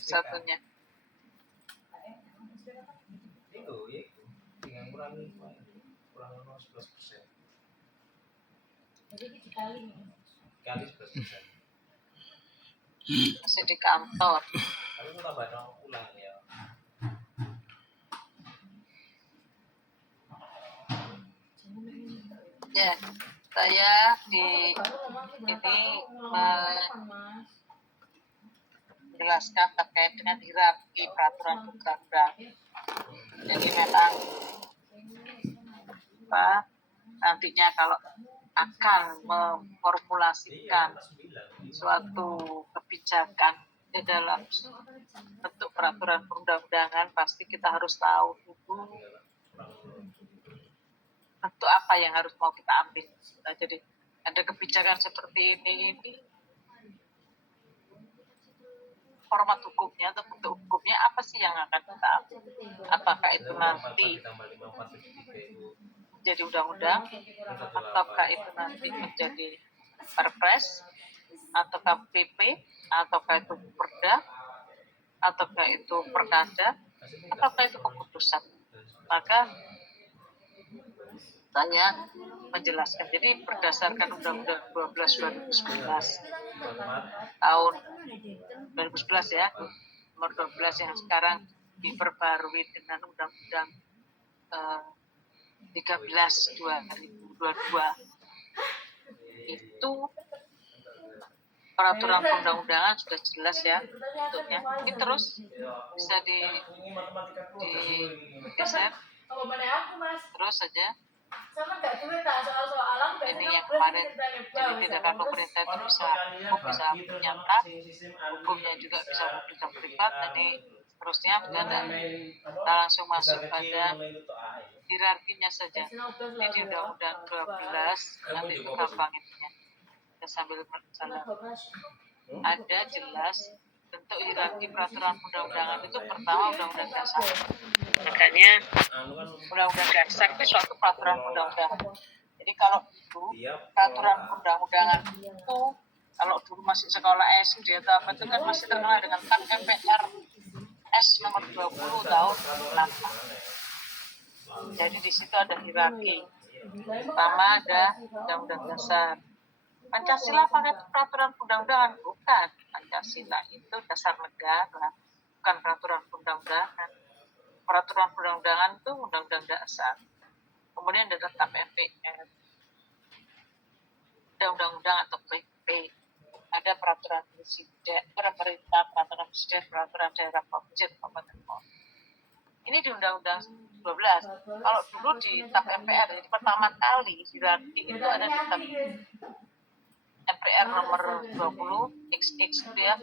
satunya. Itu tinggal kurang 11%. Jadi dikali 11%. Masih di kantor. Tapi itu tambah ulang ya. Ya, saya di ini menjelaskan terkait dengan hierarki peraturan undang-undang. Jadi memang nantinya kalau akan memformulasikan suatu kebijakan di dalam bentuk peraturan perundang-undangan, pasti kita harus tahu dulu bentuk apa yang harus mau kita ambil. Nah, jadi ada kebijakan seperti ini format hukumnya atau bentuk hukumnya apa sih yang akan kita ambil? Apakah itu nanti menjadi undang-undang, ataukah itu nanti menjadi perpres, ataukah PP, ataukah itu perda, ataukah itu perkada, ataukah itu keputusan. Maka saya menjelaskan. Jadi berdasarkan Undang-Undang 12 2011 tahun 2011 ya, nomor 12 yang sekarang diperbarui dengan Undang-Undang 13 2022 itu peraturan perundang-undangan sudah jelas ya bentuknya. Ini terus bisa digeser terus saja. Ini yang kemarin jadi tindakan pemerintah itu bisa nyata, hukumnya juga bisa privat. Jadi terusnya kita langsung masuk pada hierarkinya saja. Ini di Undang-Undang 12 nanti itu gampang intinya. Kita sambil berjalan. Ada jelas bentuk hierarki peraturan undang-undangan itu pertama Undang-Undang Dasar. Makanya Undang-Undang Dasar itu suatu peraturan undang-undangan. Jadi kalau itu peraturan undang-undangan itu kalau dulu masih sekolah SD atau apa itu kan masih terkenal dengan TAP MPR S nomor 20 tahun 88. Jadi di situ ada hierarki. Pertama ada Undang-Undang Dasar. Pancasila pakai peraturan undang-undangan? Bukan. Pancasila itu dasar negara, bukan peraturan undang-undangan. Peraturan perundang-undangan itu undang-undang dasar. Kemudian ada TAP MPR, ada undang-undang atau PP, ada peraturan presiden, pemerintah, peraturan presiden, peraturan daerah provinsi, kabupaten kota. Ini di Undang-Undang 12. Kalau dulu di TAP MPR, jadi pertama kali hierarki itu ada di TAP MPR nomor 20 XX itu ya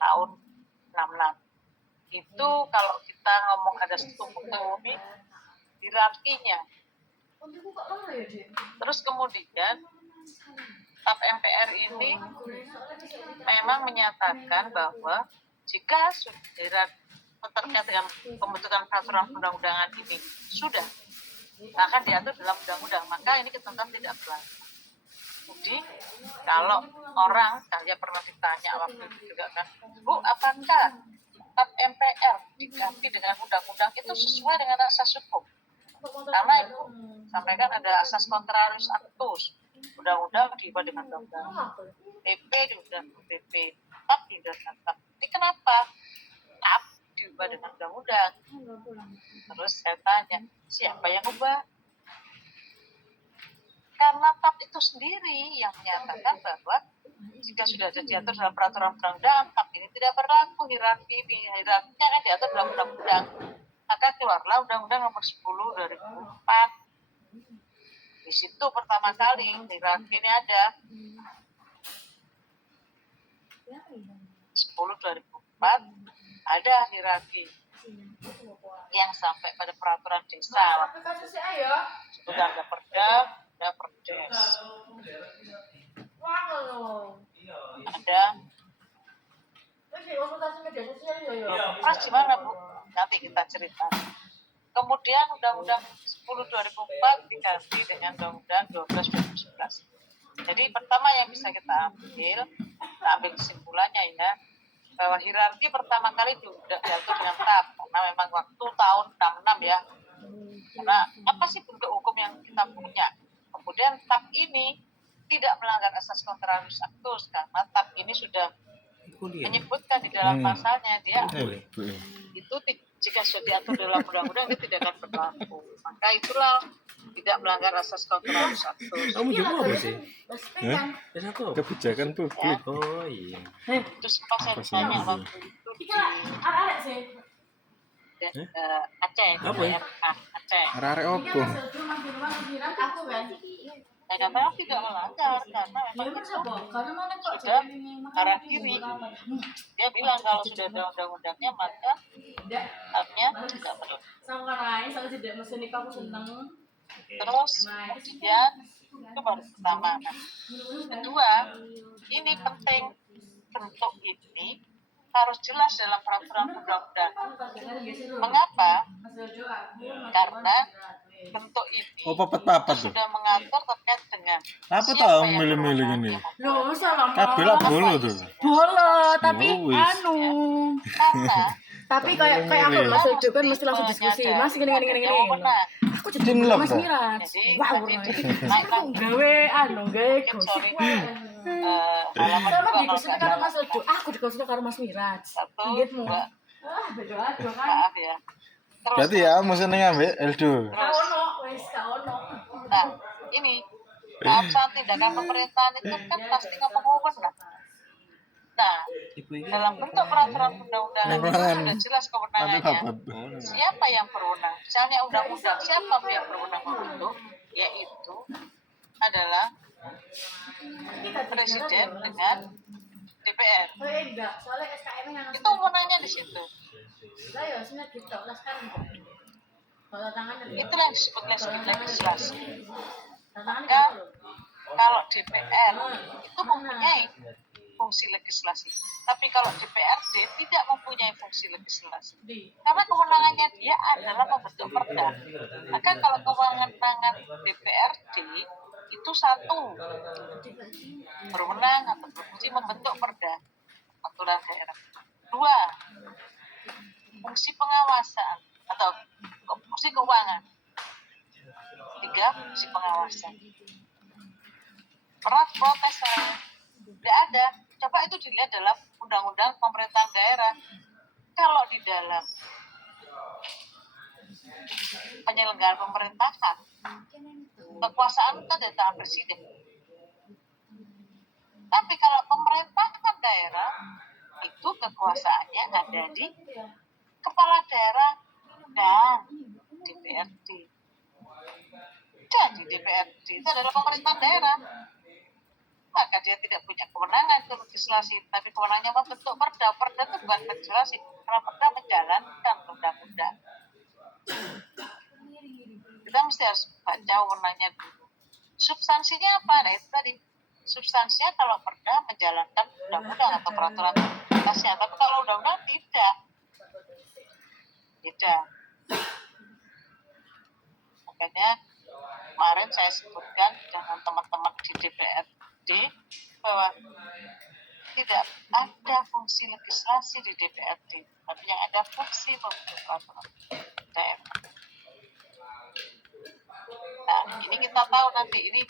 tahun 66. Itu kalau kita ngomong ada struktur ini hierarkinya. Terus kemudian TAP MPR ini memang menyatakan bahwa jika terkait dengan pembentukan peraturan undang-undangan ini sudah akan diatur dalam undang-undang, maka ini ketentuan tidak berlaku. Jadi kalau orang, saya pernah ditanya waktu itu juga kan, Bu, apakah TAP MPR diganti dengan undang-undang itu sesuai dengan asas hukum? Karena Ibu sampaikan ada asas contrarius actus, undang-undang diubah dengan undang-undang, PP diubah dengan PP, TAP diubah dengan TAP. Ini kenapa TAP diubah dengan undang-undang? Terus saya tanya, siapa yang ubah? Karena TAP itu sendiri yang menyatakan bahwa jika sudah ada diatur dalam peraturan undang-undangan, TAP ini tidak berlaku, hierarkinya kan diatur dalam undang-undang. Maka keluarlah Undang-Undang nomor 10 2004. Di situ pertama kali hierarki ini ada 10 2004 ada hierarki yang sampai pada peraturan desa. Sudah ada perda, ada perdes. Ada Pras gimana Bu? Nanti kita cerita. Kemudian Undang-Undang 10 2004 diganti dengan Undang-Undang 12 2011. Jadi pertama yang bisa kita ambil kesimpulannya ya, bahwa hierarki pertama kali jatuh dengan TAP karena memang waktu tahun 66 ya. Karena apa sih bentuk hukum yang kita punya? Kemudian TAP ini tidak melanggar asas contrarius actus karena TAP ini sudah menyebutkan di dalam pasalnya dia itu jika sudah diatur dalam undang-undang itu tidak akan berlaku. Maka itulah tidak melanggar asas contrarius actus. Kamu juga apa sih? Kan Kebijakan publik. Oh iya. Itu sempat saya ditanya waktu itu di arek sih. Aceh, Apa ya? Aceh. Arek opo? Aku kan. Saya katakan tidak melanggar karena Ya memang mas itu apa? Karena mana kok sudah jadi arah kiri. Dia bilang kalau sudah ada undang-undangnya maka Tidak. TAP-nya tidak perlu. Sama kan lain, soalnya tidak mesin itu aku seneng. Terus kemudian itu baru pertama. Nah, kedua, ini penting bentuk ini harus jelas dalam peraturan undang-undang. Mengapa? Karena bentuk ini Oh, papat tuh. sudah mengatur terkait dengan Apa siapa tau yang milih-milih berwenang, gini? yang Loh, salah. Kabel lah bolo tuh. Bolo, tapi Ya wis. anu. karena Tapi kayak aku Milih. Mas Edo kan mesti langsung diskusi. Mas gini. Aku jadi Cinlok Mas tuh. Mirat. Jadi Wow, nanti jadi naik aku gawe anu, gawe mungkin gosip. sorry halaman Sama dua kalau digosip nggak karo salah. Mas Edo, aku digosip karo Mas Mirat. Satu, Ingetmu. dua, Wah, beda-beda kan. maaf ya. Terus, Berarti ya mesti ngambil Eldo. Kaono, wes kaono. nah ini keabsahan tindakan pemerintahan itu kan pasti ngomong wewenang. Nah, Ibu ini dalam bentuk peraturan undang-undangan itu Wewenang. sudah jelas Nanti kewenangannya. papat. Siapa yang berwenang? Misalnya undang-undang, siapa yang berwenang membentuk? Yaitu adalah presiden dengan DPR. Oh iya enggak, soalnya SKM-nya yang Itu wewenangnya di situ. lah ya sebenarnya gitu, lah sekarang enggak. Kalau tangan ada. Itulah yang disebut legislasi. Tangan Maka kalau DPR itu mempunyai fungsi legislasi, tapi kalau DPRD tidak mempunyai fungsi legislasi. di. Karena kewenangannya dia adalah membentuk perda. Maka kalau kewenangan DPRD itu satu, berwenang atau berfungsi membentuk perda aturan daerah. Dua, fungsi pengawasan atau fungsi keuangan. Tiga, fungsi pengawasan. Peran protes tidak ada. Coba itu dilihat dalam undang-undang pemerintahan daerah. Kalau di dalam penyelenggaraan pemerintahan, kekuasaan itu ada di tangan presiden. Tapi kalau pemerintahan daerah, itu kekuasaannya ada di kepala daerah dan DPRD. Jadi DPRD itu adalah pemerintahan daerah. Maka dia tidak punya kewenangan itu legislasi, tapi kewenangannya membentuk perda. Perda itu bukan legislasi, karena perda menjalankan undang-undang. Kita mesti harus baca wewenangnya dulu. Substansinya apa? Nah itu tadi. Substansinya kalau perda menjalankan undang-undang atau peraturan atasnya, tapi kalau undang-undang tidak. Tidak. Makanya kemarin saya sebutkan dengan teman-teman di DPRD bahwa tidak ada fungsi legislasi di DPRD, tapi yang ada fungsi membentuk peraturan daerah. Nah, ini kita tahu nanti ini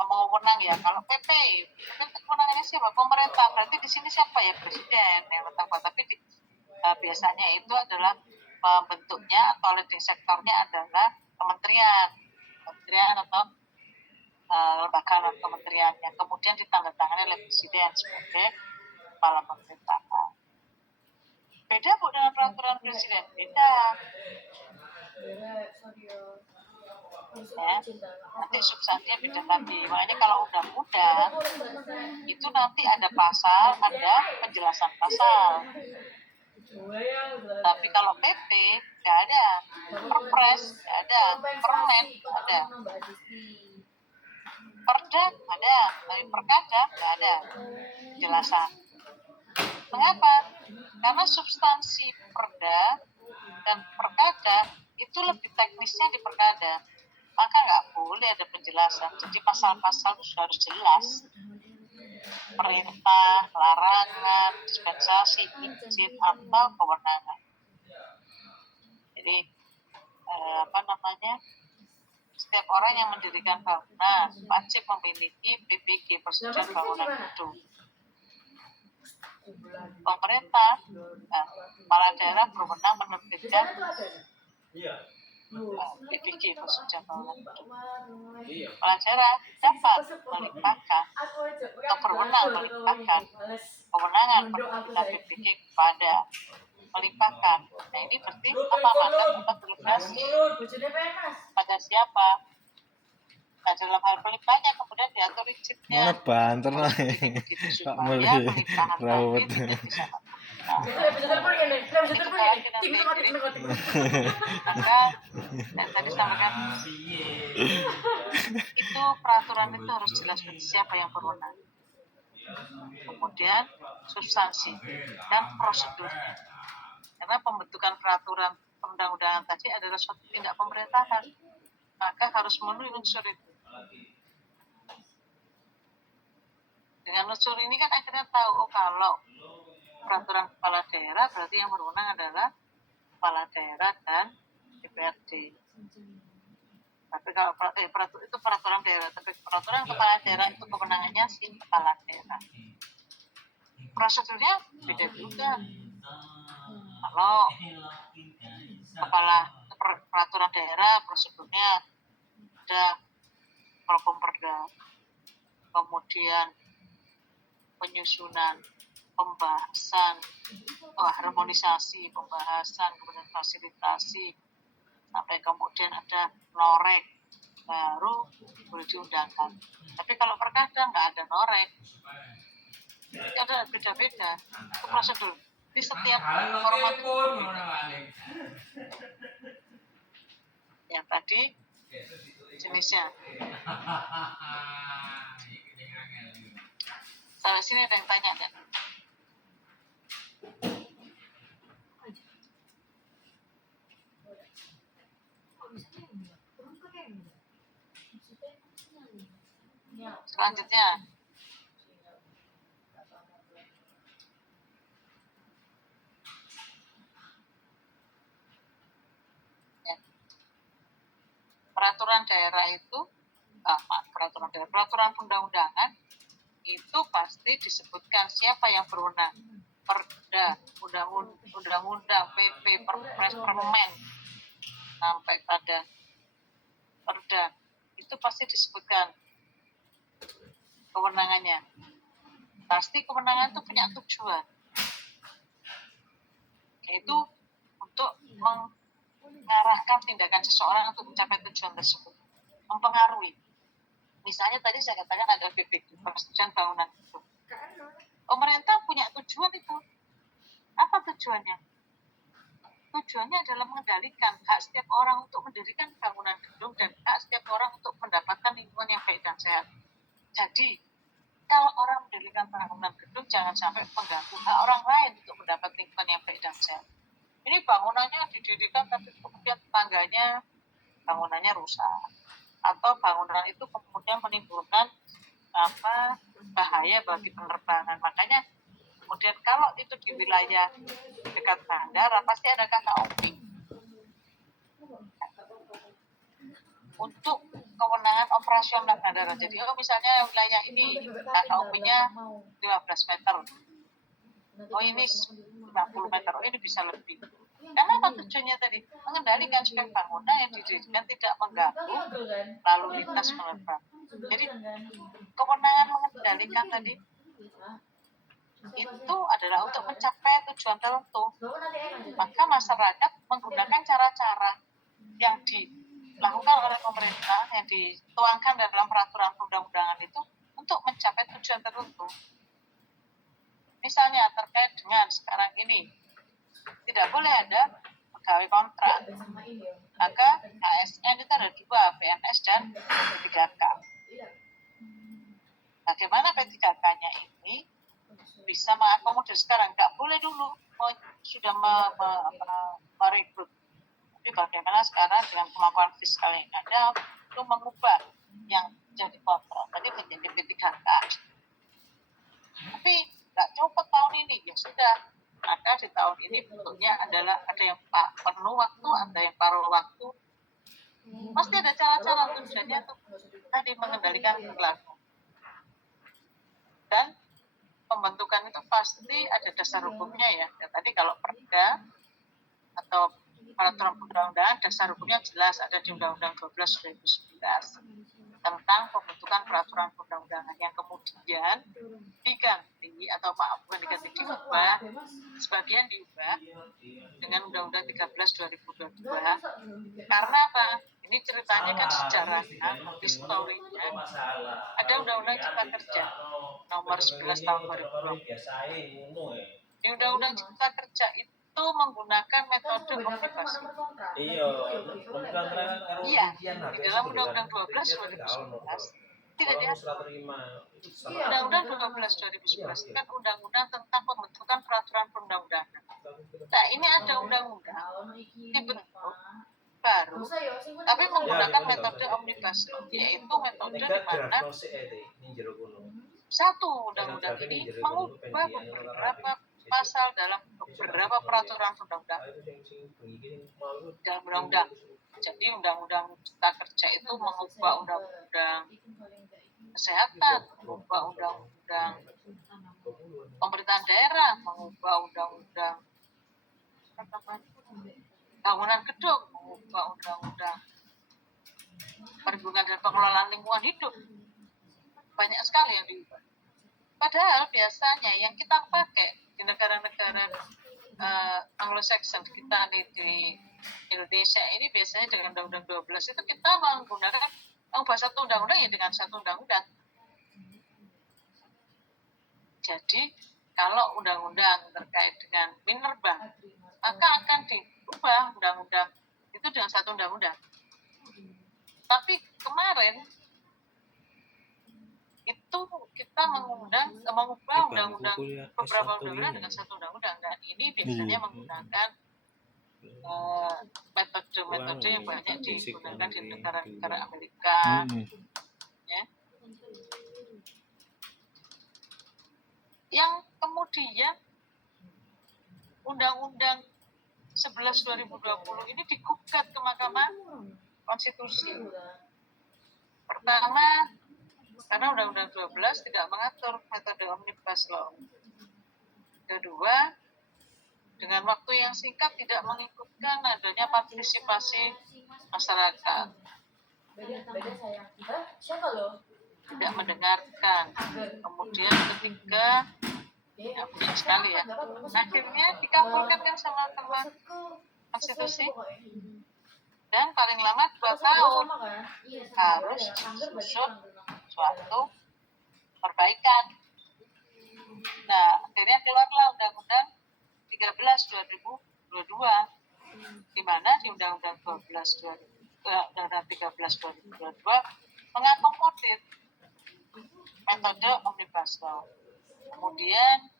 mau menang ya. Kalau PP, kewenangannya siapa? Pemerintah. Berarti di sini siapa ya? Presiden yang bertanggung. Tapi biasanya itu adalah bentuknya atau leading sektornya adalah kementerian atau lembaga non kementerian yang kemudian ditandatangani oleh presiden sebagai kepala pemerintahan. Beda bu dengan peraturan presiden, beda. Ya, nanti substansinya beda lagi. Makanya kalau undang-undang itu nanti ada pasal, ada penjelasan pasal. Tapi kalau PP nggak ada, Perpres nggak ada, Permen nggak ada, Perda ada, tapi Perkada nggak ada penjelasan. Mengapa? Karena substansi Perda dan Perkada itu lebih teknisnya di Perkada, maka nggak boleh ada penjelasan. Jadi pasal-pasal itu harus jelas. perintah, larangan, dispensasi, izin atau kewenangan. Jadi setiap orang yang mendirikan bangunan wajib memiliki PBG, persetujuan bangunan gedung. Pemerintah, kepala daerah berwenang menerbitkan Iya. PBG, persetujuan bangunan gedung. Iya. Kepala daerah dapat melimpahkan atau berwenang melimpahkan kewenangan penerbitan PBG kepada melimpahkan. Nah ini berarti apa mandat atau delegasi pada siapa? Nah dalam hal pelimpahannya kemudian diatur Mana izinnya. banter nih. Gitu, Pak supaya Meli pelimpahan rawat. tadi tidak bisa maka tadi sampaikan itu peraturan itu harus jelas siapa yang berwenang. Kemudian substansi dan prosedurnya. Karena pembentukan peraturan perundang-undangan tadi adalah suatu tindak pemerintahan, maka harus memenuhi unsur itu. Dengan unsur ini kan akhirnya tahu, kalau peraturan kepala daerah berarti yang berwenang adalah kepala daerah dan DPRD. Tapi kalau itu peraturan daerah, tapi peraturan kepala daerah itu kewenangannya si kepala daerah. Prosedurnya beda juga. Kalau peraturan daerah prosedurnya ada Perda, kemudian penyusunan, pembahasan, harmonisasi, pembahasan, kemudian fasilitasi, sampai kemudian ada norek, baru boleh diundangkan. Tapi kalau perkada nggak ada norek, itu ada beda-beda. Itu prosedur. Di setiap format yang tadi jenisnya. Sampai sini ada yang tanya nggak? Selanjutnya, peraturan daerah itu, peraturan perundang-undangan itu pasti disebutkan siapa yang berwenang. Perda, undang-undang, PP, Perpres, Permen, sampai pada perda itu pasti disebutkan kewenangannya. Pasti kewenangan itu punya tujuan, yaitu untuk mengarahkan tindakan seseorang untuk mencapai tujuan tersebut, mempengaruhi. Misalnya tadi saya katakan ada PBG, persetujuan bangunan itu. Pemerintah punya tujuan itu. Apa tujuannya? Tujuannya adalah mengendalikan hak setiap orang untuk mendirikan bangunan gedung dan hak setiap orang untuk mendapatkan lingkungan yang baik dan sehat. Jadi, kalau orang mendirikan bangunan gedung, jangan sampai mengganggu hak orang lain untuk mendapat lingkungan yang baik dan sehat. Ini bangunannya didirikan, tapi kemudian tetangganya bangunannya rusak, atau bangunan itu kemudian menimbulkan bahaya bagi penerbangan. Makanya kemudian kalau itu di wilayah dekat bandara pasti ada KKOP untuk kewenangan operasional bandara. Jadi misalnya wilayah ini KKOP-nya 15 meter, ini 50 meter, ini bisa lebih. Karena apa tujuannya tadi? Mengendalikan supaya bangunan yang didirikan tidak mengganggu lalu lintas penerbangan. Jadi kewenangan mengendalikan tadi itu adalah untuk mencapai tujuan tertentu. Maka masyarakat menggunakan cara-cara yang dilakukan oleh pemerintah, yang dituangkan dalam peraturan perundang-undangan itu untuk mencapai tujuan tertentu. Misalnya terkait dengan sekarang ini tidak boleh ada pegawai kontrak, maka ASN itu ada dua, PNS dan P3K. Bagaimana P3K-nya ini bisa mengakomodir sekarang? Nggak boleh dulu sudah merekrut, tapi bagaimana sekarang dengan kemampuan fiskal yang ada untuk mengubah yang jadi kontrak tadi menjadi P3K. tapi nggak cukup tahun ini, ya sudah, maka di tahun ini bentuknya adalah ada yang penuh waktu, ada yang paruh waktu. Pasti ada cara-cara tujuannya untuk tadi mengendalikan perilaku. Dan pembentukan itu pasti ada dasar hukumnya ya. Ya tadi kalau perda atau peraturan perundang-undangan, dasar hukumnya jelas ada di Undang-Undang 12 2011 tentang pembentukan peraturan perundang-undangan yang kemudian diganti atau maaf bukan diganti, diubah, sebagian diubah dengan Undang-Undang 13 2022. Karena apa? Ini ceritanya kan sejarahnya, historinya. Ada Undang-Undang Cipta Kerja nomor 11 tahun 2020. Di Undang-Undang Cipta Kerja itu menggunakan metode omnibus. Iya, di dalam Undang-Undang 12 2011 tidak diatur. Undang-Undang 12 2011 kan undang-undang tentang pembentukan peraturan perundang-undangan. Nah, ini ada undang-undang dibentuk baru, tapi menggunakan metode omnibus law, yaitu metode di mana satu undang-undang ini mengubah beberapa pasal dalam beberapa peraturan perundang-undangan dalam undang-undang. Jadi undang-undang Cipta Kerja itu mengubah undang-undang kesehatan, mengubah undang-undang pemerintahan daerah, mengubah undang-undang bangunan gedung, mengubah undang-undang perhubungan dan pengelolaan lingkungan hidup. Banyak sekali yang diubah. Padahal biasanya yang kita pakai di negara-negara Anglo-Saxon kita di Indonesia ini biasanya dengan Undang-Undang 12 itu kita menggunakan mengubah satu undang-undang ya dengan satu undang-undang. Jadi kalau undang-undang terkait dengan minerba, maka akan diubah undang-undang itu dengan satu undang-undang. Tapi kemarin itu kita mengubah undang-undang beberapa undang-undang dengan satu undang-undang, dan ini biasanya menggunakan metode-metode yang banyak digunakan di negara-negara Amerika. Ya. Yang kemudian Undang-Undang 11 2020 ini digugat ke Mahkamah Konstitusi. Pertama, karena Undang-Undang 12 tidak mengatur metode omnibus law. Kedua, dengan waktu yang singkat tidak mengikutkan adanya partisipasi masyarakat. Tidak mendengarkan. Kemudian ketiga, ya banyak sekali ya. Akhirnya dikabulkan kan sama Mahkamah Konstitusi. Dan paling lama 2 tahun harus disusun suatu perbaikan. Nah, akhirnya keluarlah Undang-Undang 13 2022, di mana di Undang-Undang 13 2022 mengakomodir metode omnibus law. Kemudian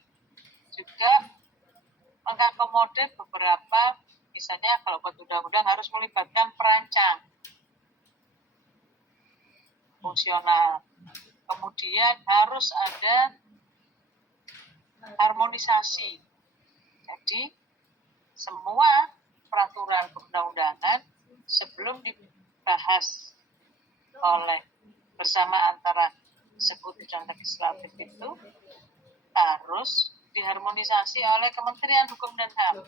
juga mengakomodir beberapa, misalnya kalau buat undang-undang harus melibatkan perancang fungsional. Kemudian harus ada harmonisasi. Jadi semua peraturan perundang-undangan sebelum dibahas oleh bersama antara eksekutif dan legislatif itu harus diharmonisasi oleh Kementerian Hukum dan HAM.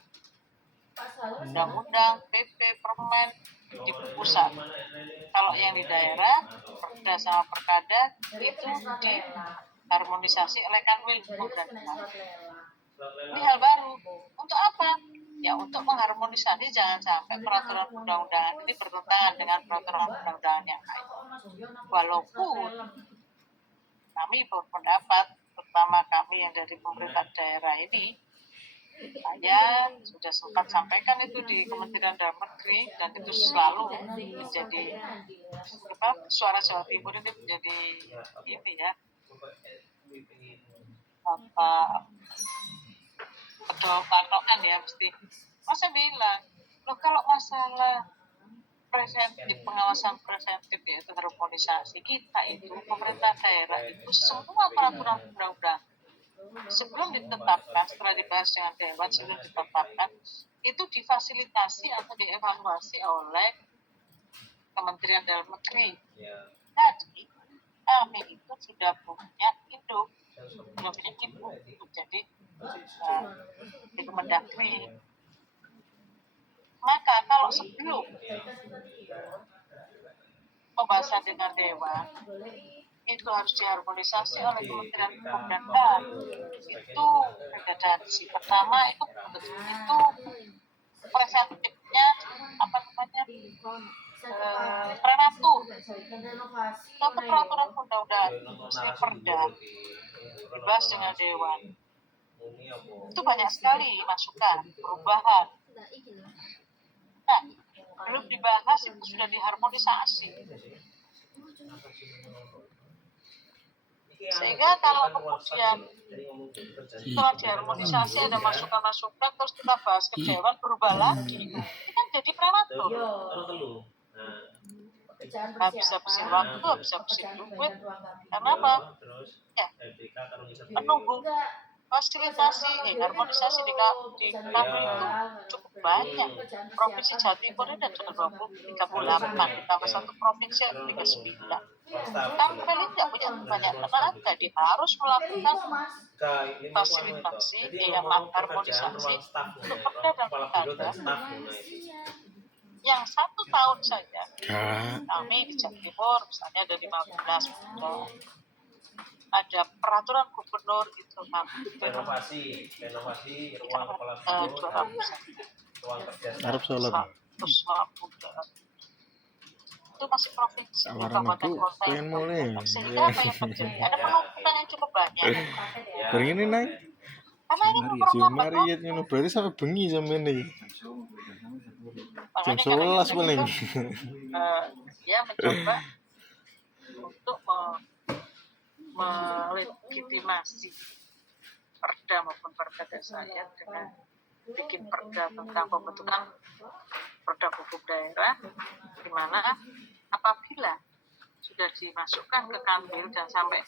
Undang-undang, PP, permen di pusat. Kalau yang di daerah, perda sama perkada itu diharmonisasi oleh Kanwil Hukum dan HAM. Ini hal baru. Untuk apa? Ya untuk mengharmonisasi, jangan sampai peraturan undang-undangan ini bertentangan dengan peraturan undang-undangan yang lain. Walaupun kami berpendapat, terutama kami yang dari pemerintah daerah ini, saya sudah sempat sampaikan itu di Kementerian Dalam Negeri, dan itu selalu menjadi suara Jawa Timur ini menjadi ini ya patokan ya, mesti masa bilang loh kalau masalah preventif, pengawasan preventif yaitu harmonisasi kita itu pemerintah daerah itu semua peraturan undang-undang sebelum ditetapkan, setelah dibahas dengan Dewan sebelum ditetapkan, itu difasilitasi atau dievaluasi oleh Kementerian Dalam Negeri. Jadi kami itu sudah punya induk, sudah punya ibu, jadi di Kemendagri. Maka kalau sebelum pembahasan dengan Dewan itu harus diharmonisasi oleh Kementerian Hukum dan HAM. Itu redaksi pertama itu preventifnya apa namanya prematur. Suatu peraturan undang-undang perda dibahas dengan Dewan itu banyak sekali masukan perubahan. Nah, belum dibahas itu sudah diharmonisasi. Sehingga kalau kemudian setelah diharmonisasi ada masukan-masukan terus kita bahas ke Dewan berubah lagi, itu kan jadi prematur. Habis-habisin waktu, habis-habisin duit. Karena apa? Ya, menunggu fasilitasi, harmonisasi di kami itu cukup banyak. Provinsi Jawa Timur ini ada 38, ditambah satu provinsi ada 39. Tampil tidak punya banyak tenaga, dia harus melakukan fasilitasi, harmonisasi untuk perda dan pilkada yang 1 tahun saja. Kami di Jawa Timur misalnya ada 15 perda. Ada peraturan gubernur itu renovasi ruang kepala gubernur Arab Salam. Itu masih provinsi, kabupaten kota pengen mulai. sehingga apa yang terjadi? Ada penumpukan yang cukup banyak. Bareng ini naik. Karena ini memerlukan Mariat ini berarti sampai bengi sampai ini. Jam 11 paling. Dia mencoba untuk melegitimasi perda maupun perda saya dengan bikin perda tentang pembentukan perda hukum daerah, di mana apabila sudah dimasukkan ke Kanwil dan sampai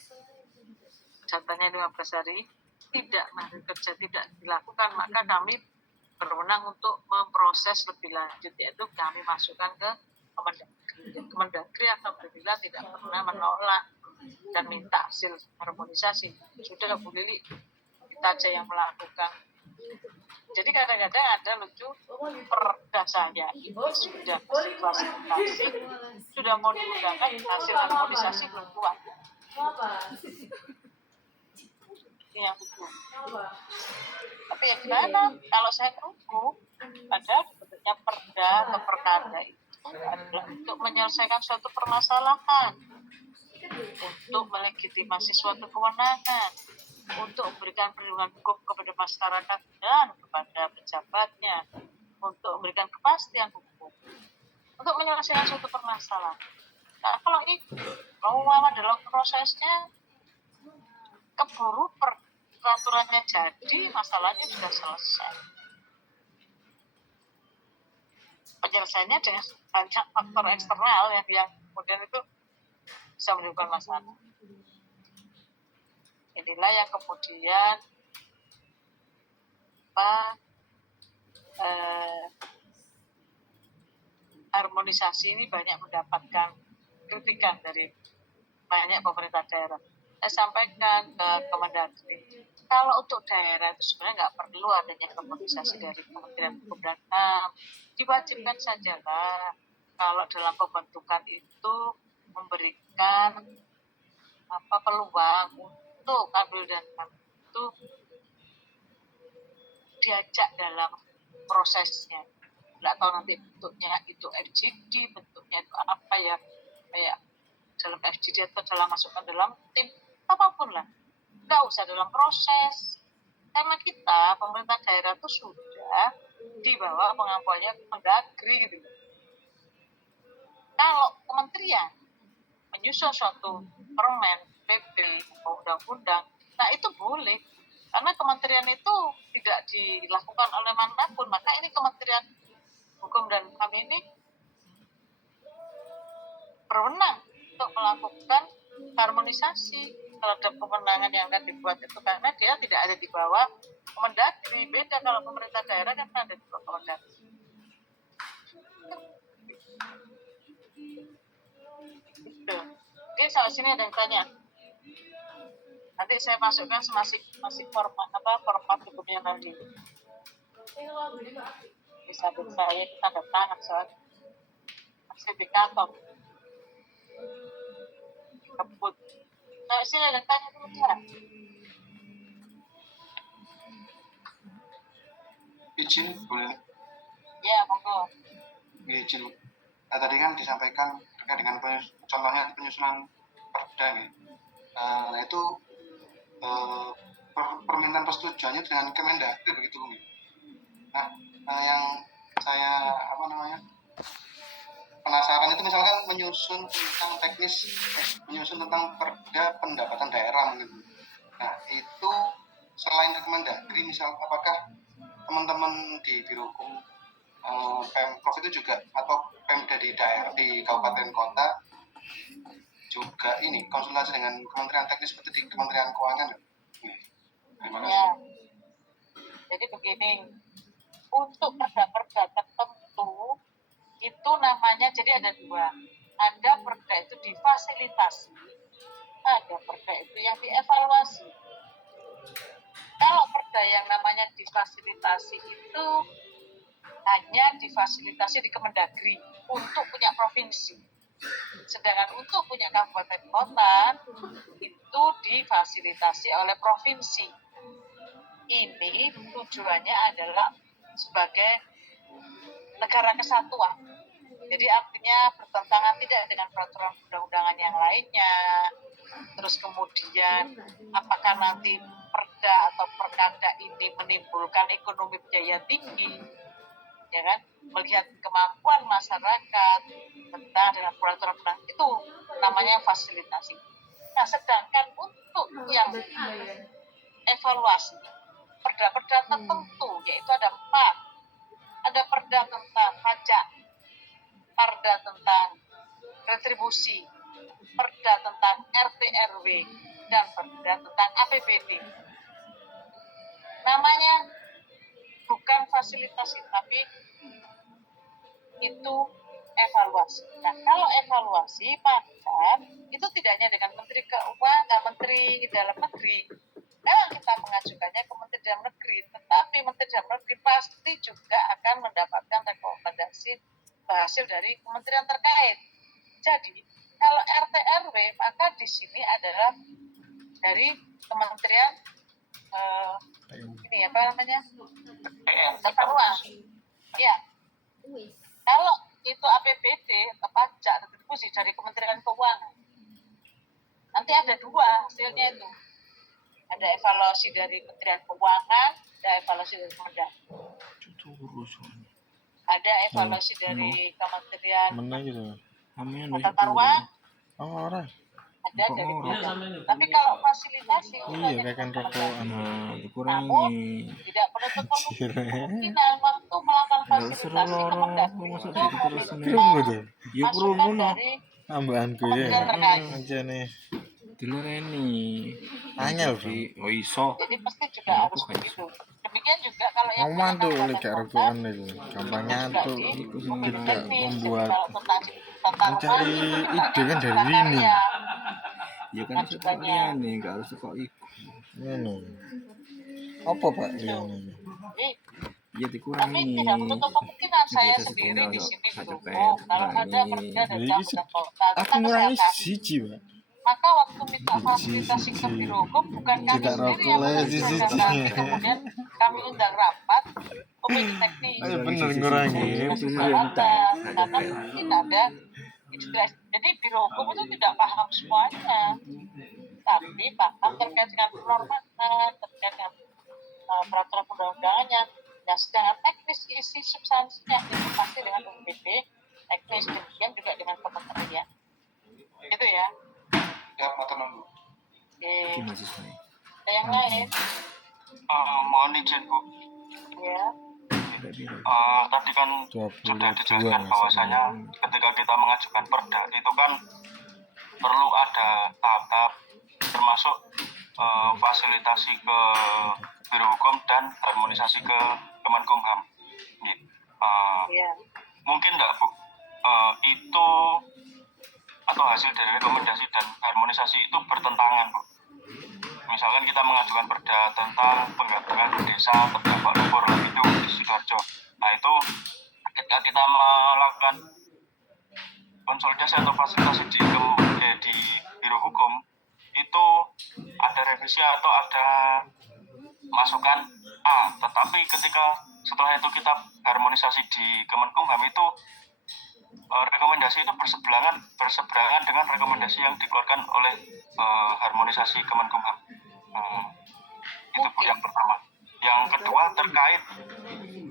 jatahnya 15 hari tidak hari kerja tidak dilakukan, maka kami berwenang untuk memproses lebih lanjut, yaitu kami masukkan ke Kemendagri apabila tidak pernah menolak dan minta hasil harmonisasi. Sudah Bu Lili, kita aja yang melakukan. Jadi kadang-kadang ada lucu perda saya ini sudah klasifikasi, sudah mau diundangkan, hasil harmonisasi belum keluar. Ini yang lucu. Tapi ya gimana? Kalau saya tunggu, ada bentuknya perda atau perkada itu adalah untuk menyelesaikan suatu permasalahan, untuk melegitimasi suatu kewenangan, untuk memberikan perlindungan hukum kepada masyarakat dan kepada pejabatnya, untuk memberikan kepastian hukum, untuk menyelesaikan suatu permasalahan. Nah, kalau ini lama dalam prosesnya, keburu peraturannya jadi, masalahnya sudah selesai. Penyelesaiannya dengan banyak faktor eksternal yang kemudian itu bisa menimbulkan masalah. Inilah yang kemudian harmonisasi ini banyak mendapatkan kritikan dari banyak pemerintah daerah. Saya sampaikan ke Kemendagri, kalau untuk daerah itu sebenarnya nggak perlu adanya harmonisasi dari Kementerian Hukum dan HAM. Diwajibkan sajalah kalau dalam pembentukan itu memberikan peluang untuk Kanwil dan HAM itu diajak dalam prosesnya. Nggak tahu nanti bentuknya itu FGD, bentuknya itu apa ya, kayak dalam FGD atau dalam masukan dalam tim, apapun lah. Nggak usah dalam proses. Karena kita, pemerintah daerah itu sudah di bawah pengampuannya Kemendagri gitu. Kalau kementerian menyusun suatu permen, PP, undang-undang, nah itu boleh. Karena kementerian itu tidak dilakukan oleh manapun, maka ini Kementerian Hukum dan HAM ini berwenang untuk melakukan harmonisasi terhadap kewenangan yang akan dibuat itu, karena dia tidak ada di bawah Kemendagri. Beda kalau pemerintah daerah kan ada di bawah Kemendagri. Gitu. Oke, sampai sini ada yang tanya. Nanti saya masukkan masih format hukumnya nanti. Bisa saya kita ada tangan soal sertifikator kebut. Sampai sini ada yang tanya dulu ya. Izin boleh Ya, monggo. izin. Nah, tadi kan disampaikan terkait dengan contohnya penyusunan perda nih. Nah itu permintaan persetujuannya dengan Kemendagri begitu Bung. Nah, yang saya penasaran itu misalkan menyusun tentang perda pendapatan daerah mungkin. Nah itu selain Kemendagri, misal apakah teman-teman di Biro Hukum Pemprov itu juga atau Pemda di daerah di kabupaten kota juga ini konsultasi dengan Kementerian Teknis seperti di Kementerian Keuangan? Terima kasih. Ya. Jadi begini, untuk perda-perda tertentu itu namanya, jadi ada dua. Ada perda itu difasilitasi, ada perda itu yang dievaluasi. Kalau perda yang namanya difasilitasi itu hanya difasilitasi di Kemendagri untuk punya provinsi. Sedangkan untuk punya kabupaten kota itu difasilitasi oleh provinsi. Ini tujuannya adalah sebagai negara kesatuan. Jadi artinya bertentangan tidak dengan peraturan undang-undangan yang lainnya. Terus kemudian apakah nanti perda atau perkada ini menimbulkan ekonomi biaya tinggi, ya kan? Melihat kemampuan masyarakat tentang dengan peraturan undang, itu namanya fasilitasi. Nah, sedangkan untuk yang evaluasi perda-perda tertentu, yaitu ada 4. Ada perda tentang pajak, perda tentang retribusi, perda tentang RT RW, dan perda tentang APBD. Namanya bukan fasilitasi, tapi itu evaluasi. Nah, kalau evaluasi, maka itu tidak hanya dengan Menteri Keuangan, Menteri Dalam Negeri. Memang kita mengajukannya ke Menteri Dalam Negeri, tetapi Menteri Dalam Negeri pasti juga akan mendapatkan rekomendasi hasil dari kementerian terkait. Jadi, kalau RT RW, maka di sini adalah dari Kementerian ini apa namanya? Tata ruang. Ya. Kalau itu APBD atau pajak retribusi dari Kementerian Keuangan, nanti ada 2 hasilnya itu. Ada evaluasi dari Kementerian Keuangan, ada evaluasi dari Kemendagri. Ada evaluasi dari Kementerian Tata ruang, orang ada dari Kemendagri. Tapi kalau fasilitasi itu iya hanya kayak kan dari rokokan. Namun dikurangi. tidak menutup kemungkinan waktu melakukan fasilitasi Kemendagri itu Krungu tuh Ya masukan perlu dari tambahanku ya Kementerian terkait. aja nih dilereni. Angel, Oh iso. Jadi pasti juga harus begitu. Demikian juga kalau yang ngomong tuh punya oleh gak kabupaten rokokan kota, itu gampang juga nyantuk di tidak teknis. membuat Kalau tentang tata mencari ruang, ide kan dari tata ini karya. Ya kan iso kok liyane, enggak harus kok iku. ini apa pak ini Jadi, Ya tapi dikurangi. tidak menutup kemungkinan saya Biasa sendiri setengah di kok, sini satu didukung. Kalau pet, ada perda dari Jadi, kabupaten kota aku tentang ngurangi kesehatan, siji pak maka waktu minta fasilitasi ke Biro Hukum bukan kami Tidak sendiri yang rokok, mengerjakan, siji. tapi kemudian kami undang rapat komite teknis. ayo bener ngurangi Karena mungkin ada istilah. Jadi Biro Hukum itu tidak paham semuanya, tapi paham terkait dengan norma, terkait dengan peraturan undang-undangannya. Nah, sedangkan teknis isi substansinya itu pasti dengan UPD teknis, demikian juga dengan kementerian. Itu ya. Ya, matur nuwun. Oke. Gimana sih saya? Ada yang lain? Mohon izin Bu. Ya. Tadi kan sudah 22 dijelaskan bahwasanya ketika kita mengajukan perda itu kan perlu ada tahap termasuk fasilitasi ke Biro Hukum dan harmonisasi ke Kemenkumham. Iya. Mungkin enggak Bu, itu atau hasil dari rekomendasi dan harmonisasi itu bertentangan Bu. Misalkan kita mengajukan perda tentang penggabungan desa terdampak lumpur lapindo di Sidoarjo. Nah itu ketika kita melakukan konsolidasi atau fasilitasi di Biro Hukum, itu ada revisi atau ada masukan A, tetapi ketika setelah itu kita harmonisasi di Kemenkumham itu rekomendasi itu berseberangan dengan rekomendasi yang dikeluarkan oleh harmonisasi Kemenkumham. Itu Bu yang pertama. Yang kedua terkait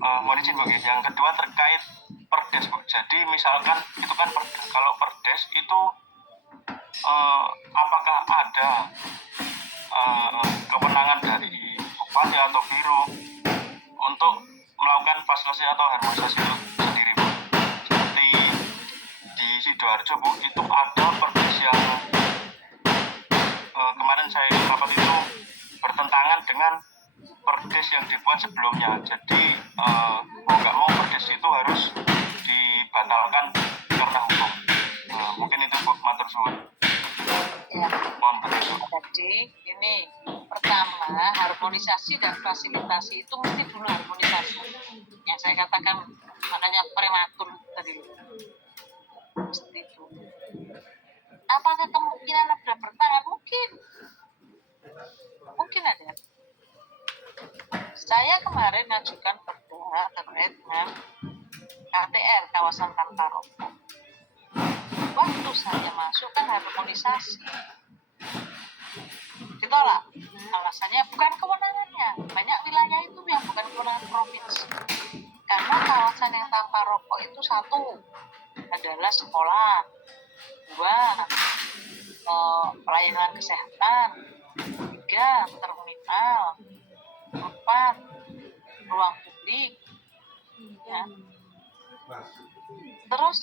mohon izin Bu, yang kedua terkait perdes Bu. Jadi misalkan itu kan kalau perdes itu apakah ada kewenangan dari bupati atau biro untuk melakukan fasilitasi atau harmonisasi itu sendiri Bu. Seperti di Sidoarjo Bu, itu ada perdes yang kemarin saya rapat itu bertentangan dengan perdes yang dibuat sebelumnya. Jadi mau nggak mau perdes itu harus dibatalkan karena hukum. Mungkin itu Bu, matur suwun. Ya. Mohon berkenan. Jadi ini pertama harmonisasi dan fasilitasi itu mesti dulu harmonisasi. Yang saya katakan makanya prematur tadi. Mesti itu. Apakah kemungkinan ada bertangan? Mungkin ada. Saya kemarin mengajukan perda terkait dengan KTR kawasan tanpa rokok. Waktu saya masuk kan harmonisasi, ditolak. Alasannya bukan kewenangannya. Banyak wilayah itu yang bukan kewenangan provinsi. Karena kawasan yang tanpa rokok itu satu adalah sekolah, dua pelayanan kesehatan, tiga terminal, empat ruang publik. Ya. Terus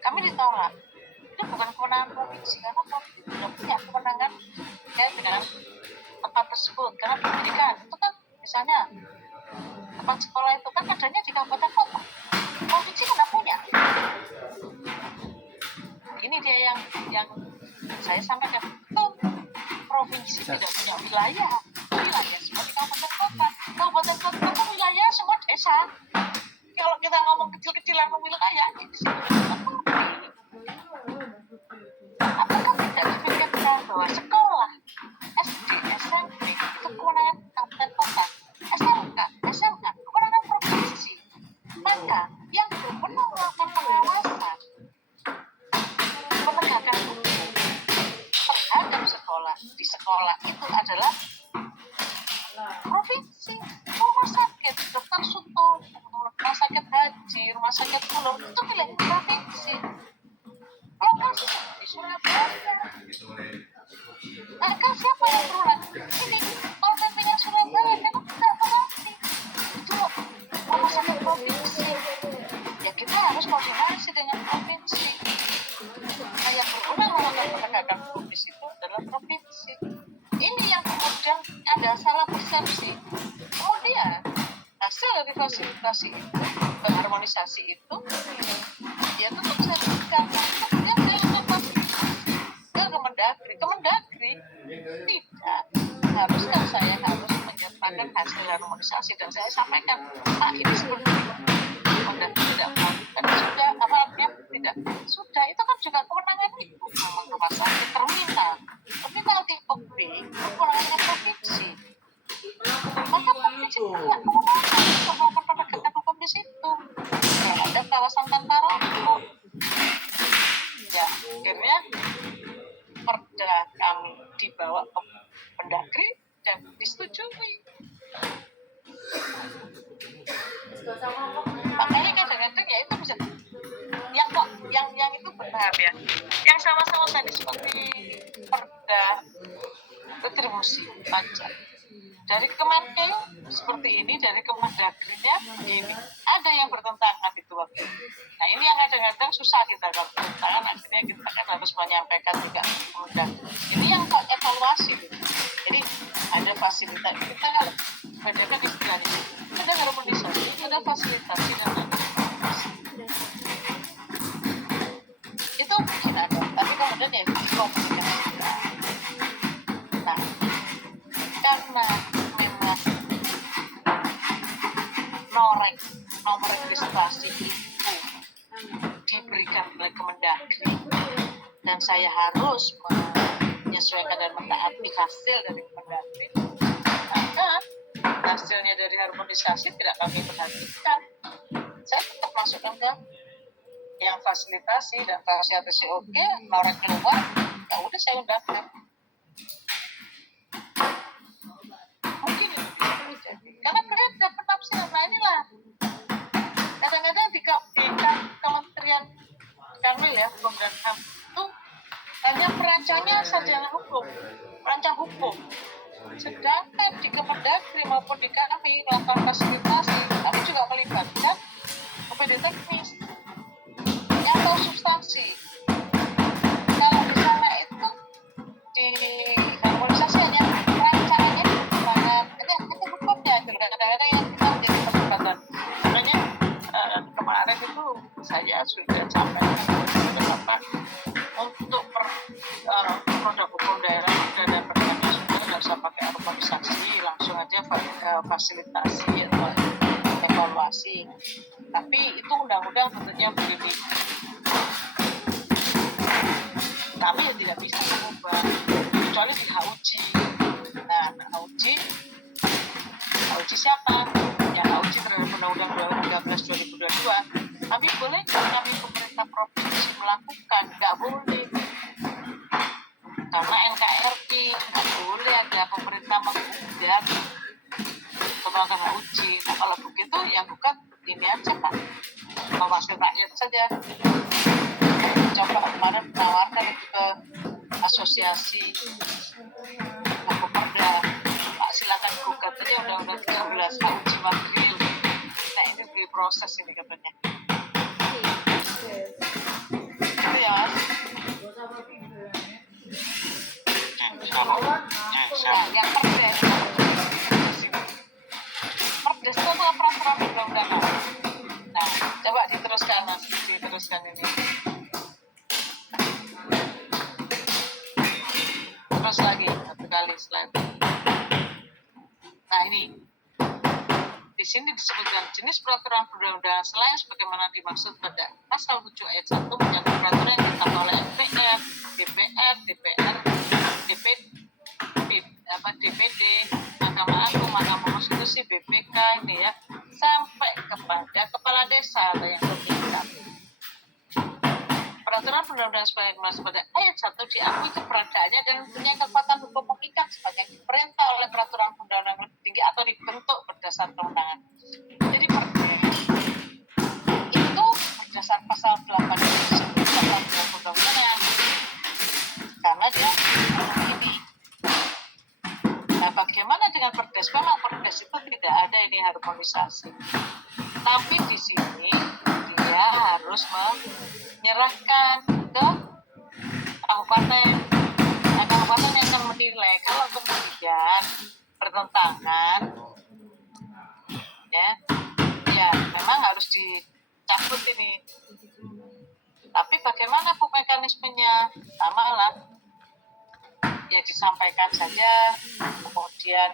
kami ditolak. Itu bukan kewenangan provinsi karena provinsi tidak punya kewenangan terkait dengan tempat tersebut. Karena pendidikan itu kan misalnya tempat sekolah itu kan adanya di kabupaten kota. Provinsi tidak punya. Ini dia yang saya sampaikan. Itu provinsi tidak punya wilayah seperti kabupaten kota. Kabupaten kota itu wilayah semua desa. Kalau kita ngomong kecil-kecilan wilayah di situ apakah tidak dipikirkan bahwa sekolah SD, SMP itu kewenangan kabupaten kota, SMK, SMA kewenangan provinsi. Maka yang berwenang melakukan pengawasan penegakan hukum terhadap sekolah di sekolah itu adalah provinsi. Rumah sakit Dr. Sutomo, rumah sakit Haji, rumah sakit Pulau itu milik provinsi. Lokasi di Surabaya. Maka siapa yang berulang? Ini kalau PP-nya Surabaya memang tidak berarti itu rumah sakit provinsi. Ya kita harus koordinasi dengan provinsi. Nah, yang berwenang melakukan penegakan hukum di situ adalah provinsi. Ini yang kemudian ada salah persepsi. Kemudian hasil dari fasilitasi itu, harmonisasi itu, ya tetap saya berikan. Kemudian saya lakukan fasilitasi ke Kemendagri tidak. Harusnya saya harus menyertakan hasil harmonisasi dan saya sampaikan, Pak ini seperti Kemendagri tidak melakukan sudah apa artinya tidak sudah itu kan juga kewenangan itu memang rumah sakit terminal tipe B kewenangannya provinsi. Maka provinsi tidak kewenangan untuk melakukan penegakan hukum di situ. Ya, ada kawasan tanpa rokok. Ya, akhirnya perda kami dibawa ke Mendagri dan disetujui. Makanya kadang-kadang ya itu bisa yang itu bertahap ya. Yang sama-sama tadi seperti perda retribusi pajak. Dari Kemenkeu seperti ini, dari Kemendagrinya ini ada yang bertentangan itu waktu. Nah ini yang kadang-kadang susah kita kalau bertentangan, akhirnya kita kan harus menyampaikan juga ke Kemendagri. Ini yang fasilitas. Kita bedakan istilahnya. Ada harmonisasi, ada fasilitasi dan ada harmonisasi. Itu mungkin ada, tapi kemudian ya dikomunikasikan. Nah, karena memang nomor registrasi itu diberikan oleh Kemendagri dan saya harus menyesuaikan dan mentaati hasil dari Kemendagri, maka hasilnya dari harmonisasi tidak kami perhatikan. Saya tetap masukkan ke yang fasilitasi dan fasilitasi oke, orang keluar, ya udah saya undangkan. Mungkin itu bisa terjadi. Karena beda penafsiran. Nah inilah kadang-kadang di Kementerian Kanwil ya, Hukum dan HAM itu hanya perancangnya sarjana hukum, perancang hukum. Sedangkan di Kemendagri maupun di kami melakukan fasilitasi, kami juga melibatkan OPD teknis yang tahu substansi. Kalau di sana itu di harmonisasi hanya perancangannya di perkembangan, hanya hukumnya. Kadang-kadang yang kita menjadi perdebatan. Sebenarnya kemarin itu saya sudah sampaikan beberapa untuk produk hukum daerah dan pertanian sudah nggak usah pakai harmonisasi, langsung aja fasilitasi atau evaluasi. Tapi itu undang-undang tentunya begini. Kami ya tidak bisa mengubah kecuali di HUJ. Nah, HUJ siapa? Ya HUJ terhadap Undang-Undang 13 2022. Tapi boleh kami pemerintah provinsi melakukan? Nggak boleh. Karena NKRI nggak boleh ada pemerintah menggugat pembangunan HUJ. Nah, kalau begitu ya bukan ini aja Pak, mewakil rakyat saja. Coba kemarin menawarkan itu ke asosiasi hukum perda, Pak silakan gugat aja Undang-Undang 13 HUJ material. Nah ini diproses ini katanya. Itu ya Mas. Nah, yang perdes. Perdes itu adalah peraturan undang-undangan. Nah, coba diteruskan Mas, diteruskan ini. Terus lagi, satu kali slide. Nah ini, di sini disebutkan jenis peraturan perundang-undangan selain sebagaimana dimaksud pada pasal 7 ayat 1 menyangkut peraturan yang ditetapkan oleh MPR, DPR, DPD, Mahkamah Agung, Mahkamah Konstitusi, BPK ini ya, sampai kepada kepala desa atau yang tertingkat. Peraturan perundang-undangan sebagai dimaksud pada ayat 1 diakui keberadaannya dan mempunyai kekuatan hukum mengikat sebagai perintah oleh peraturan perundang-undangan lebih tinggi atau dibentuk berdasar perundangan. Jadi perdes itu berdasar pasal 8 perundang-undangan karena dia ini. Nah, bagaimana dengan perdes? Memang perdes itu tidak ada ini harmonisasi. Tapi di sini dia harus menyerahkan ke kabupaten. Nah, kabupaten yang akan menilai kalau kemudian bertentangan, ya memang harus dicabut ini. Tapi bagaimana mekanismenya? Sama lah, ya disampaikan saja, kemudian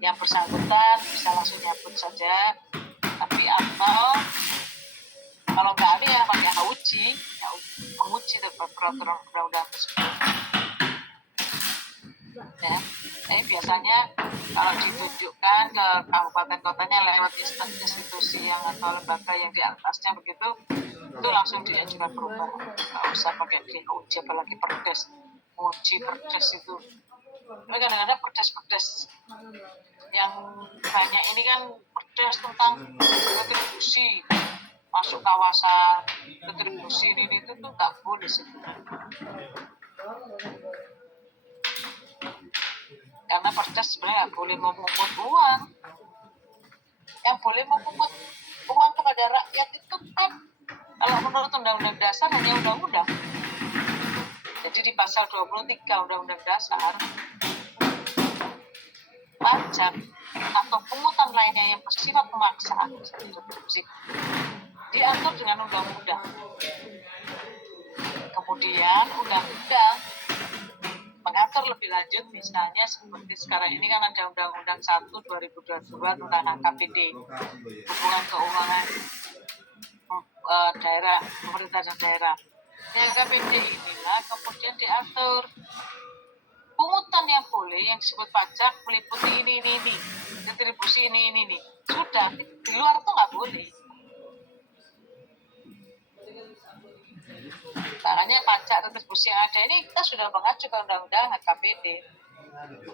yang bersangkutan bisa langsung nyabut saja. Tapi atau kalau nggak ada ya pakai HUJ, ya menguji peraturan undang-undang tersebut. Ya, biasanya kalau ditunjukkan ke kabupaten kotanya lewat institusi yang atau lembaga yang di atasnya begitu, itu langsung diajukan perubahan. Nggak usah pakai di HUJ apalagi perdes, uji perdes itu. Tapi kadang-kadang perdes yang banyak ini kan perdes tentang retribusi masuk kawasan retribusi ini itu tuh nggak boleh sebenarnya. Karena perdes sebenarnya nggak boleh memungut uang. Yang boleh memungut uang kepada rakyat itu kan kalau menurut Undang-Undang Dasar hanya undang-undang. Jadi di pasal 23 Undang-Undang Dasar pajak atau pungutan lainnya yang bersifat memaksa retribusi diatur dengan undang-undang. Kemudian undang-undang mengatur lebih lanjut, misalnya seperti sekarang ini kan ada Undang-Undang 1 2022 tentang HKPD, hubungan keuangan daerah, pemerintah dan daerah. HKPD inilah kemudian diatur pungutan yang boleh yang disebut pajak meliputi ini, retribusi ini. Sudah, di luar itu nggak boleh. Makanya pajak retribusi yang ada ini kita sudah mengacu ke Undang-Undang HKPD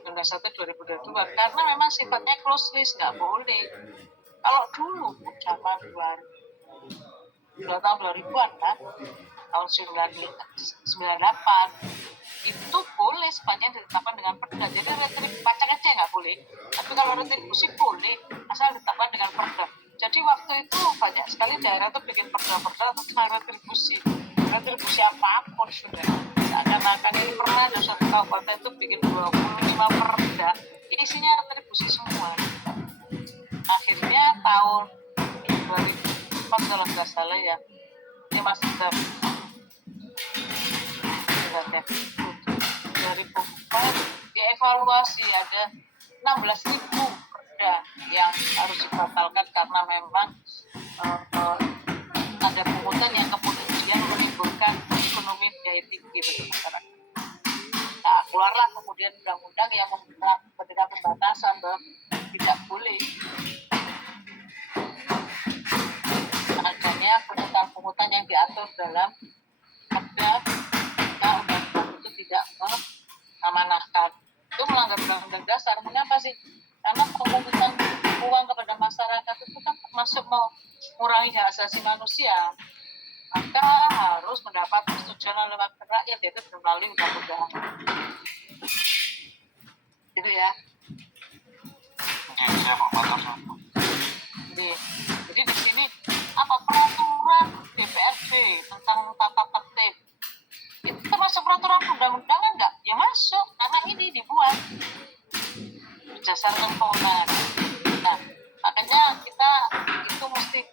Undang 1 2022 karena memang sifatnya close list, nggak boleh. Kalau dulu zaman 2000-an kan, tahun 98 itu boleh sepanjang ditetapkan dengan perda. Jadi pajak aja nggak boleh, tapi kalau retribusi boleh asal ditetapkan dengan perda. Jadi waktu itu banyak sekali daerah tuh bikin perda-perda tentang retribusi apapun sudah. Seakan-akan ini pernah ada suatu kabupaten itu bikin 25 perda, isinya retribusi semua. Akhirnya tahun 2004 kalau nggak salah ya, ini masih sudah 2004 dievaluasi ada 16.000 perda yang harus dibatalkan karena memang ada pungutan yang kemudian menimbulkan ekonomi biaya tinggi bagi masyarakat. Nah, keluarlah kemudian undang-undang yang memberikan pembatasan bahwa tidak boleh adanya pungutan-pungutan yang diatur dalam perda. Nah, undang-undang itu tidak mengamanahkan. Itu melanggar undang-undang dasar. Mengapa sih? Karena pemungutan uang kepada masyarakat itu kan termasuk mengurangi hak asasi manusia. Maka harus mendapat persetujuan oleh wakil rakyat, yaitu melalui undang-undang. Gitu ya. Jadi di sini apa peraturan DPRD tentang tata tertib itu termasuk peraturan undang-undangan nggak? Ya masuk, karena ini dibuat berdasarkan kewenangan. Nah, makanya kita itu mesti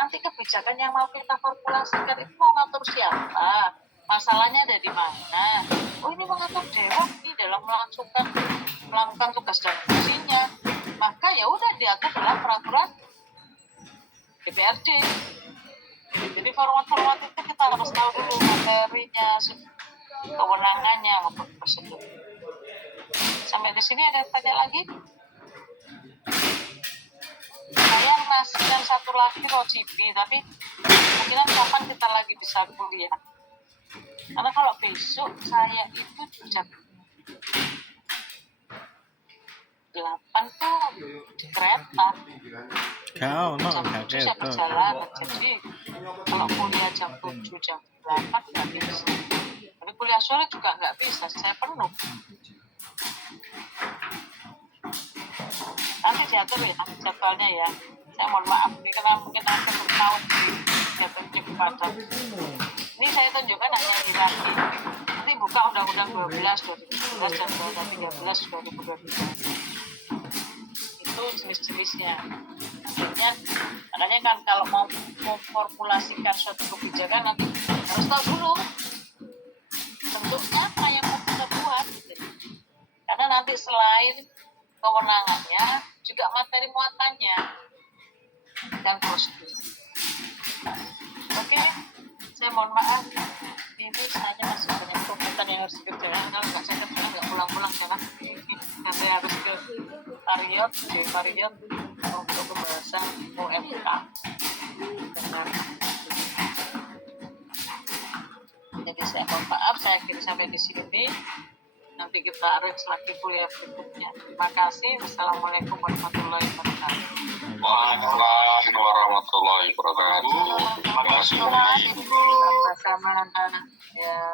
nanti kebijakan yang mau kita formulasikan itu mau ngatur siapa, masalahnya ada di mana. Oh, ini mengatur dewan nih dalam melakukan tugas dan fungsinya, maka ya udah diatur dalam peraturan DPRD. Jadi format-format itu kita harus tahu dulu materinya, kewenangannya maupun prosedur. Sampai di sini ada yang tanya lagi? Saya masih yang satu lagi OJB, tapi kemungkinan kapan kita lagi bisa kuliah. Karena kalau besok saya itu jam 8 tuh di kereta. Kau Jam 7 saya perjalanan, jadi kalau kuliah jam 7, jam 8 nggak bisa. Tapi kuliah sore juga nggak bisa, saya penuh. Nanti diatur ya jadwalnya ya. Saya mohon maaf ini karena mungkin akhir tahun saya tunjuk pada. Ini saya tunjukkan hanya di nanti. Nanti buka Undang-Undang 12 2011 dan Undang-Undang 13 2022. Itu jenis-jenisnya. Makanya kan kalau mau memformulasikan suatu kebijakan nanti harus tahu dulu bentuknya apa yang mau kita buat. Karena nanti selain kewenangannya juga materi muatannya dan prosedur. Oke, saya mohon maaf ini saya masih banyak kegiatan yang harus dikerjakan. Kalau nggak saya kerjakan nggak pulang-pulang karena nanti harus ke Pariot untuk pembahasan UMK. Jadi saya mohon maaf, saya kira sampai di sini. Nanti kita arrange lagi kuliah berikutnya. Terima kasih. Wassalamualaikum warahmatullahi wabarakatuh. Waalaikumsalam warahmatullahi wabarakatuh. Terima kasih. Sama-sama. Ya.